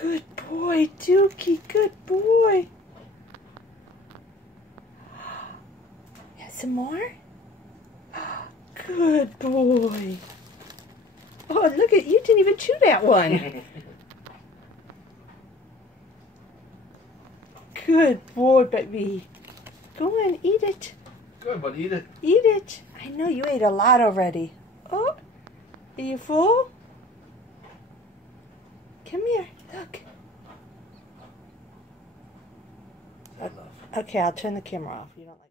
Good boy, Dookie. Good boy. Yeah, some more? Good boy. Oh, look at you! Didn't even chew that one. Good boy, baby. Go on, eat it. Good, but eat it. Eat it. I know you ate a lot already. Oh, are you full? Come here. Look. Okay, I'll turn the camera off. You don't like